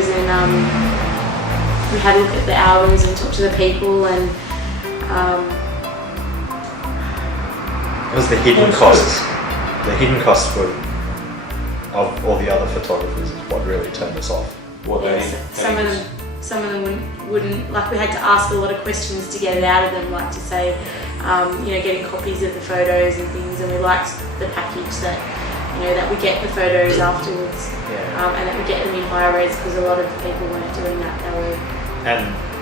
photos, and we had a look at the albums and talked to the people, and it was the hidden costs. The hidden costs of all the other photographers is what really turned us off. Some of them wouldn't, like, we had to ask a lot of questions to get it out of them, like to say, getting copies of the photos and things, and we liked the package that, that we get the photos afterwards, and that we get them in higher res, because a lot of people weren't doing that. They were,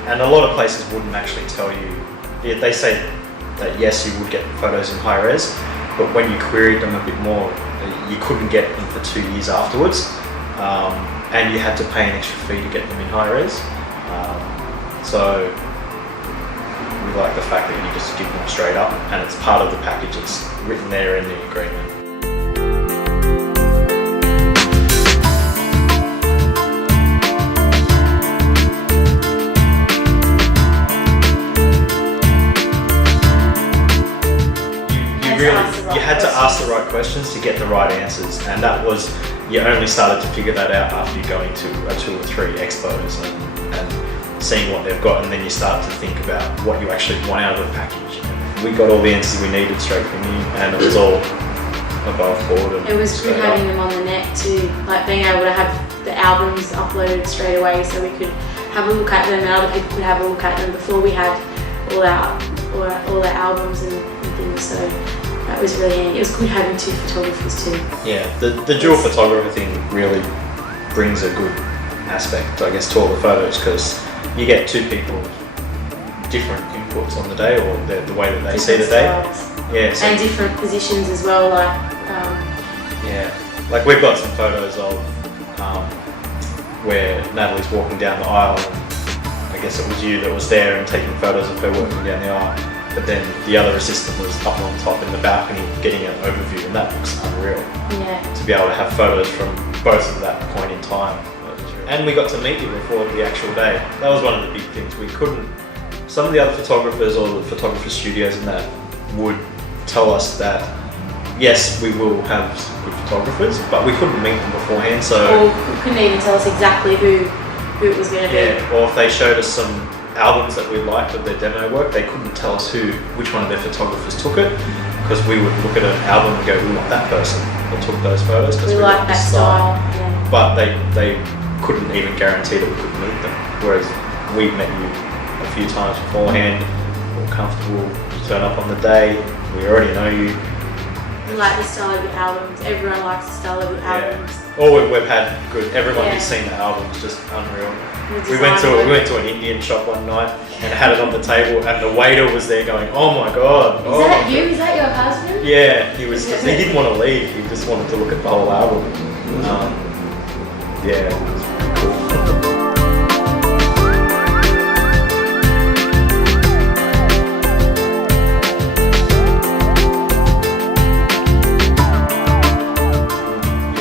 and a lot of places wouldn't actually tell you. They say that yes, you would get photos in high res, but when you queried them a bit more, you couldn't get them for 2 years afterwards, and you had to pay an extra fee to get them in high res. So we like the fact that you just give them straight up, and it's part of the package. It's written there in the agreement. You had to ask the right questions to get the right answers, and that was, you only started to figure that out after you going to 2 or 3 expos and seeing what they've got, and then you start to think about what you actually want out of the package. We got all the answers we needed straight from you, and it was all above board. And it was good having them on the net too, like being able to have the albums uploaded straight away, so we could have a look at them and other people could have a look at them before we had all our albums and things. So that was really handy. It was good having 2 photographers too. Yeah, the dual photographer thing really brings a good aspect, I guess, to all the photos, because you get 2 people, different inputs on the day, or the way that they see the day. Yeah, so, and different positions as well, like we've got some photos of where Natalie's walking down the aisle, and I guess it was you that was there and taking photos of her walking down the aisle. But then the other assistant was up on top in the balcony getting an overview, and that looks unreal. Yeah. To be able to have photos from both of that point in time. And we got to meet you before the actual day. That was one of the big things. We couldn't, some of the other photographers or the photography studios and that would tell us that yes, we will have good photographers, but we couldn't meet them beforehand. So, or we couldn't even tell us exactly who it was going to be. Yeah, or if they showed us some albums that we liked of their demo work, they couldn't tell us which one of their photographers took it, because we would look at an album and go, we want that person that took those photos, because we like that style. Yeah. But they couldn't even guarantee that we could meet them, whereas we met you a few times beforehand, we're comfortable, you turn up on the day, we already know you. We like the style of your albums. Everyone likes the style of your albums. Or we've had good. Everyone who's seen the albums, just unreal. We went to an Indian shop one night and had it on the table, and the waiter was there going, "Oh my god!" Is that you? Is that your husband? Yeah, he was. He didn't want to leave. He just wanted to look at the whole album. Yeah, it was pretty cool.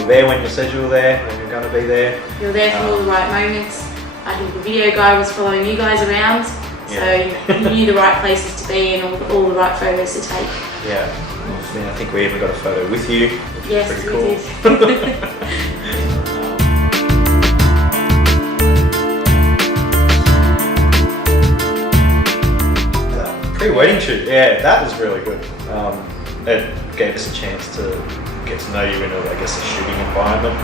There when you said you were there, when you're going to be there. You're there for all the right moments. I think the video guy was following you guys around, so you knew the right places to be and all the right photos to take. Yeah, I think we even got a photo with you, which yes, is pretty cool. We did. Pre-wedding shoot, yeah, that was really good. It gave us a chance to get to know you in a shooting environment,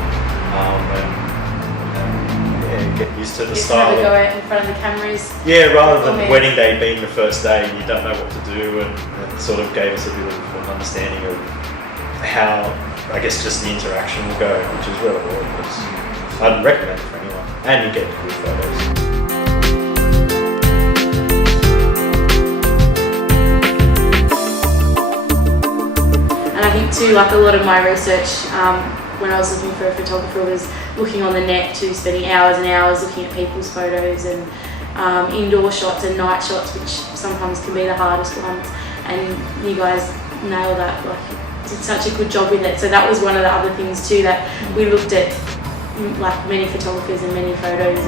and get used to the style. Go out in front of the cameras. Yeah, rather than the wedding day being the first day and you don't know what to do, and it sort of gave us a bit of an understanding of how, I guess, just the interaction will go, which is really good. I'd recommend it for anyone, and you get good photos. And I think too, like a lot of my research when I was looking for a photographer was looking on the net too, spending hours and hours looking at people's photos and indoor shots and night shots, which sometimes can be the hardest ones. And you guys nailed that, like did such a good job with it. So that was one of the other things too, that we looked at like many photographers and many photos.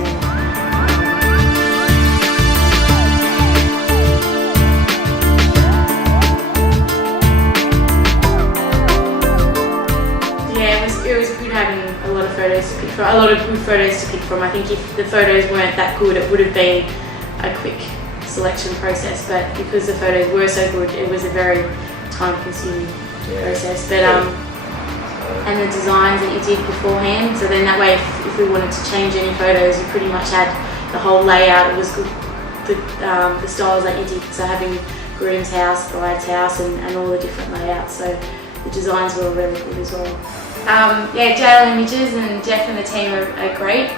It was good having a lot of photos to pick a lot of good photos to pick from. I think if the photos weren't that good, it would have been a quick selection process, but because the photos were so good, it was a very time-consuming process. But and the designs that you did beforehand, so then that way if we wanted to change any photos, you pretty much had the whole layout. It was good, the styles that you did, so having groom's house, bride's house, and all the different layouts, so the designs were really good as well. Yeah, JLimages and Jeff and the team are great.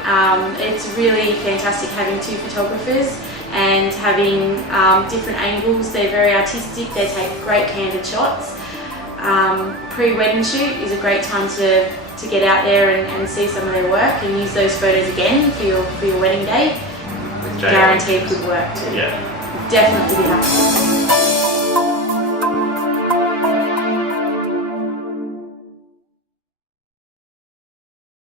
It's really fantastic having two photographers and having different angles. They're very artistic, they take great candid shots. Pre-wedding shoot is a great time to get out there and see some of their work and use those photos again for your wedding day. Guaranteed good work too. Yeah. Definitely be happy.